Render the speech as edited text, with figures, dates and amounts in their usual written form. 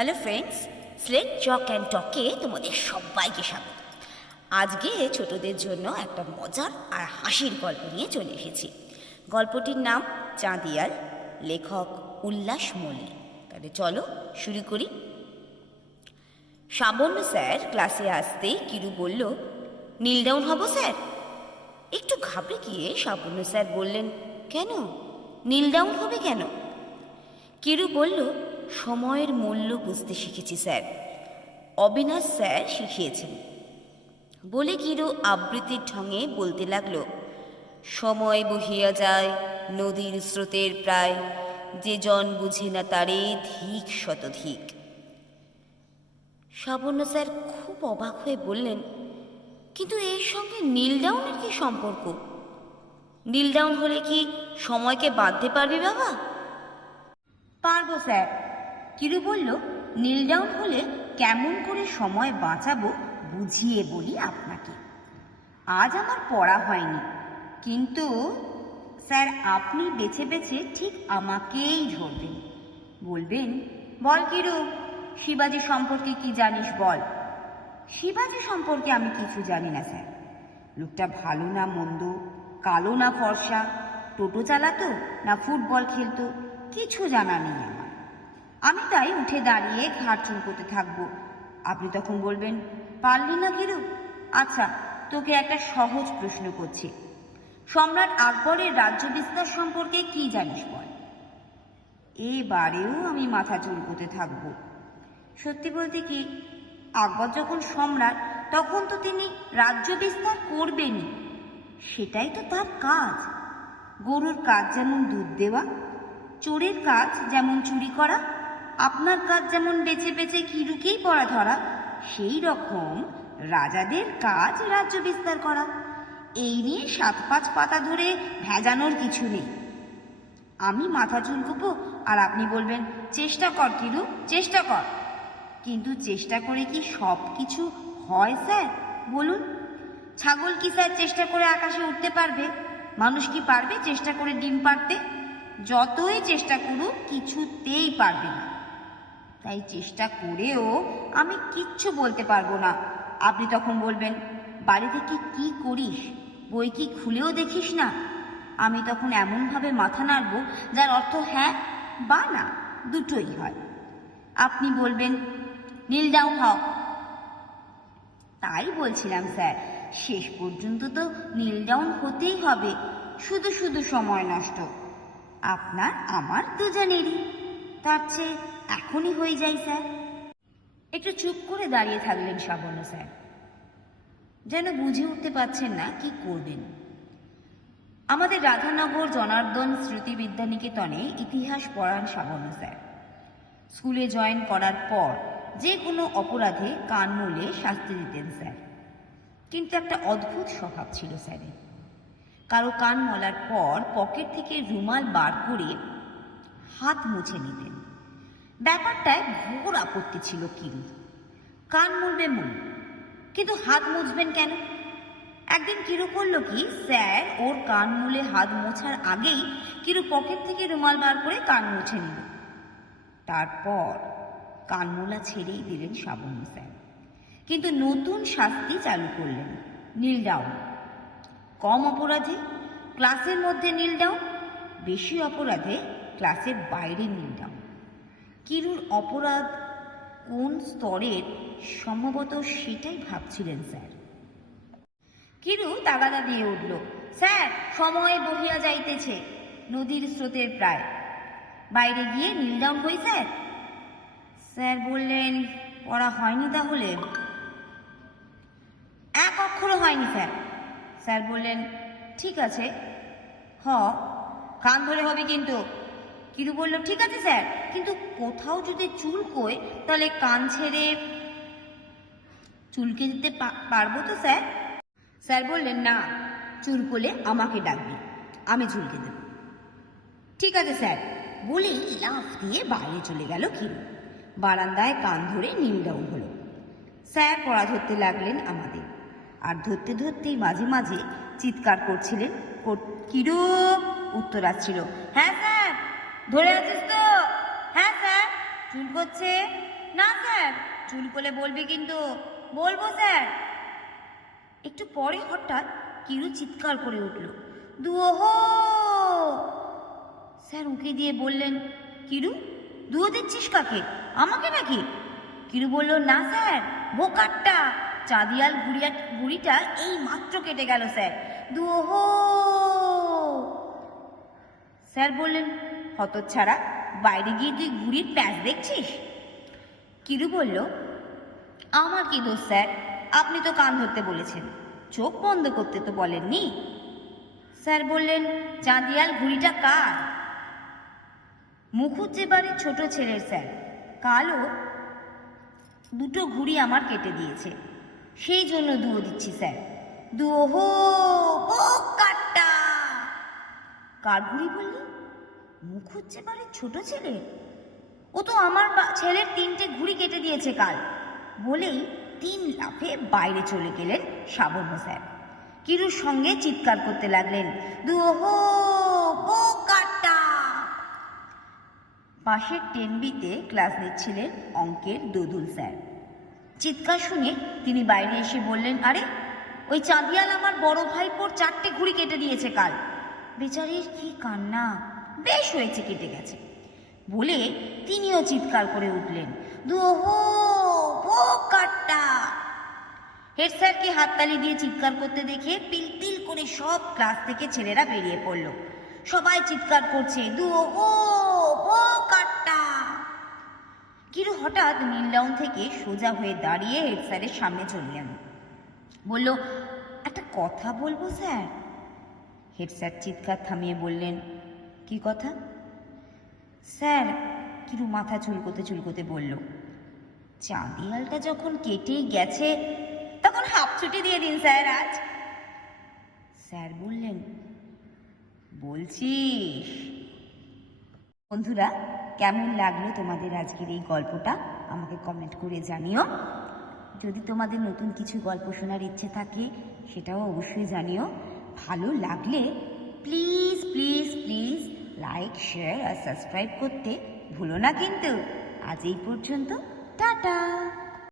Hello friends, slate chalk and টকে তোমাদের সবাইকে স্বাগত। আজকে ছোটদের জন্য একটা মজার আর হাসির গল্প নিয়ে চলে এসেছি। গল্পটির নাম চাঁদিয়াল, লেখক উল্লাস মল্লিক। তাহলে চলো শুরু করি। সাবন্য স্যার ক্লাসে আসতেই কিরু বলল, নীল ডাউন হব স্যার? একটু ঘাবড়ে গিয়ে সাবন্য স্যার বললেন, কেন, নীল ডাউন হবে কেন? কিরু বলল, সময়ের মূল্য বুঝতে শিখেছি স্যার, অবিনাশ স্যার শিখিয়েছেন। বলে কিরু আবৃত্তির ঢঙে বলতে লাগলো, সময় বহিয়া যায় নদীর স্রোতের প্রায়, যে জন বুঝে না তারে ধিক শতধিক। সাবন্য স্যার খুব অবাক হয়ে বললেন, কিন্তু এর সঙ্গে নীল ডাউনের কি সম্পর্ক? নীল ডাউন হলে কি সময়কে বাঁধতে পারবি বাবা? পারবো স্যার। কিরু বলল, নীল ডাউন হলে কেমন করে সময় বাঁচাবো বুঝিয়ে বলি আপনাকে। আজ আমার পড়া হয়নি, কিন্তু স্যার আপনি বেছে বেছে ঠিক আমাকেই ধরবেন, বলবেন, বল কিরু, শিবাজি সম্পর্কে কি জানিস বল। শিবাজি সম্পর্কে আমি কিছু জানি না স্যার। লোকটা ভালো না মন্দ, কালো না ফর্সা, টোটো চালাতো না ফুটবল খেলতো, কিছু জানা নেই আমার। আমি তাই উঠে দাঁড়িয়ে ঘাড় চুলকোতে থাকবো। আপনি তখন বলবেন, পারলি না কিরু? আচ্ছা, তোকে একটা সহজ প্রশ্ন করছি, সম্রাট আকবরের রাজ্য বিস্তার সম্পর্কে কি জানিস বল। এবারেও আমি মাথা চুলকোতে থাকবো। সত্যি বলতে কি, আকবর যখন সম্রাট তখন তো তিনি রাজ্য বিস্তার করবেনই, সেটাই তো তার কাজ। গরুর কাজ যেমন দুধ দেওয়া, চোরের কাজ যেমন চুরি করা, আপনার কাজ যেমন বেছে বেছে কিরুকেই পড়া ধরা, সেই রকম রাজাদের কাজ রাজ্য বিস্তার করা। এই নিয়ে 7-5 পাতা ধরে ভেজানোর কিছু নেই। আমি মাথা চুলকোবো আর আপনি বলবেন, চেষ্টা কর কিরু, চেষ্টা কর। কিন্তু চেষ্টা করে কি সব কিছু হয় স্যার বলুন? ছাগল কি স্যার চেষ্টা করে আকাশে উঠতে পারবে? মানুষ কি পারবে চেষ্টা করে ডিম পাড়তে? যতই চেষ্টা করুক কিছুতেই পারবে না। তাই চেষ্টা করেও আমি কিচ্ছু বলতে পারবো না। আপনি তখন বলবেন, বাড়িতে কি করিস, বই কি খুলেও দেখিস না? আমি তখন এমনভাবে মাথা নাড়ব যার অর্থ হ্যাঁ বা না দুটোই হয়। আপনি বলবেন, নীল ডাউন হও। তাই বলছিলাম স্যার, শেষ পর্যন্ত তো নীল ডাউন হতেই হবে, শুধু শুধু সময় নষ্ট। আপনার আমার দুজনেরই। তার চেয়ে এখনই হয়ে যাই স্যার। একটু চুপ করে দাঁড়িয়ে থাকলেন সাবন্য স্যার, যেন বুঝে উঠতে পারছেন না কি করবেন। আমাদের রাধানগর জনার্দন স্মৃতি বিদ্যানিকেতনে ইতিহাস পড়ান সাবন্য স্যার। স্কুলে জয়েন করার পর যে কোনো অপরাধে কান মলে শাস্তি দিতেন স্যার। কিন্তু একটা অদ্ভুত স্বভাব ছিল স্যারের। কারো কান মলার পর পকেট থেকে রুমাল বার করে হাত মুছে নিতেন। ব্যাপারটায় ঘোর আপত্তি ছিল কিরু। কান মুলবে মুল, কিন্তু হাত মুছবেন কেন? একদিন কিরু করল কি, স্যার ওর কান মুলে হাত মোছার আগেই কিরু পকেট থেকে রুমাল বার করে কান মুছে নিল। তারপর কানমোলা ছেড়েই দিলেন সাবন্য স্যার, কিন্তু নতুন শাস্তি চালু করলেন, নীল ডাউন। কম অপরাধে ক্লাসের মধ্যে নীল ডাউন, বেশি অপরাধে ক্লাসের বাইরে নীল ডাউন। কিরুর অপরাধ কোন স্তরের সম্ভবত সেটাই ভাবছিলেন স্যার। কিরু তাগাদা দিয়ে উঠল, স্যার সময় বহিয়া যাইতেছে নদীর স্রোতের প্রায়, বাইরে গিয়ে নীল ডাউন হই স্যার। স্যার বললেন, পড়া হয়নি তাহলে? এক অক্ষরও হয়নি স্যার। স্যার বললেন, ঠিক আছে হ, কান ধরে হবে কিন্তু। কিরু বলল, ঠিক আছে স্যার, কিন্তু কোথাও যদি চুলকোয় তাহলে কান ছেড়ে চুলকে দিতে পারবো তো স্যার? স্যার বললেন, না, চুলকোলে আমাকে ডাকবি, আমি চুলকে দেব। ঠিক আছে স্যার বলেই লাফ দিয়ে বাইরে চলে গেল কিরু। বারান্দায় কান ধরে নীল ডাউন হলো। স্যার পড়া ধরতে লাগলেন আমাদের, আর ধরতে ধরতেই মাঝে মাঝে চিৎকার করছিলেন, কিরু। উত্তর আসছিল, হ্যাঁ স্যার। ধরে আছিস তো? হ্যাঁ স্যার। চুল করছে? না স্যার, চুল করে বলবি কিন্তু। বলবো স্যার। একটু পরে হঠাৎ কিরু চিৎকার করে উঠল, দুয়োহো। স্যার উঁকি দিয়ে বললেন, কিরু, দুয়ো দিচ্ছিস কাকে, আমাকে নাকি? কিরু বলল, না স্যার, বোকারটা। চাঁদিয়াল ঘুড়িটা এই মাত্র কেটে গেল স্যার, দুয়োহো। স্যার বললেন, হতচ্ছাড়া, বাইরে গিয়ে তুই ঘুড়ির প্যাঁচ দেখছিস? কিরু বলল, আমার কি দোষ স্যার, আপনি তো কান ধরতে বলেছেন, চোখ বন্ধ করতে তো বলেননি। স্যার বললেন, চাঁদিয়াল ঘুড়িটা কার? মুখুজ্জে বাড়ির ছোট ছেলের স্যার, কালও দুটো ঘুড়ি আমার কেটে দিয়েছে, সেই জন্য দুয়ো দিচ্ছি স্যার, দুয়োহো। বোকাটা। কার ঘুড়ি বললি? মুখুজ্জে বাড়ির ছোট ছেলে? ও তো আমার ছেলের 3টে ঘুড়ি কেটে দিয়েছে কাল, বলেই 3 লাফে বাইরে চলে গেলেন সাবর্ণ স্যার। কিরুর সঙ্গে চিৎকার করতে লাগলেন, দুয়োহো, বোকাটা। পাশের টেনবিতে ক্লাস নিচ্ছিলেন অঙ্কের দোদুল স্যার। চিৎকার শুনে তিনি বাইরে এসে বললেন, আরে, ওই চাঁদিয়াল আমার বড় ভাইপোর 4টে ঘুড়ি কেটে দিয়েছে কাল। বেচারির কি কান্না, বেশ হয়েছে কেটে গেছে, বলে তিনিও চিৎকার করে উঠলেন, দুয়োহো, বোকাটা। হেড স্যারকে হাততালি দিয়ে চিৎকার করতে দেখে পিলপিল করে সব ক্লাস থেকে ছেলেরা বেরিয়ে পড়ল। সবাই চিৎকার করছে, দুয়োহো, বোকাটা। কিরু হঠাৎ নীল ডাউন থেকে সোজা হয়ে দাঁড়িয়ে হেড স্যারের সামনে চলে গেল। বলল, একটা কথা বলবো স্যার? হেড স্যার চিৎকার থামিয়ে বললেন, কি কথা? স্যার, কিরু মাথা চুলকোতে চুলকোতে বলল, চাঁদিয়ালটা যখন কেটেই গেছে, তখন হাফ ছুটি দিয়ে দিন স্যার আজ। স্যার বললেন, বলছিস? বন্ধুরা, কেমন লাগলো তোমাদের আজকের এই গল্পটা আমাকে কমেন্ট করে জানিও। যদি তোমাদের নতুন কিছু গল্প শোনার ইচ্ছে থাকে সেটাও অবশ্যই জানিও। ভালো লাগলে please please please like, share আর সাবস্ক্রাইব করতে ভুলো না কিন্তু। আজ এই পর্যন্ত, টাটা।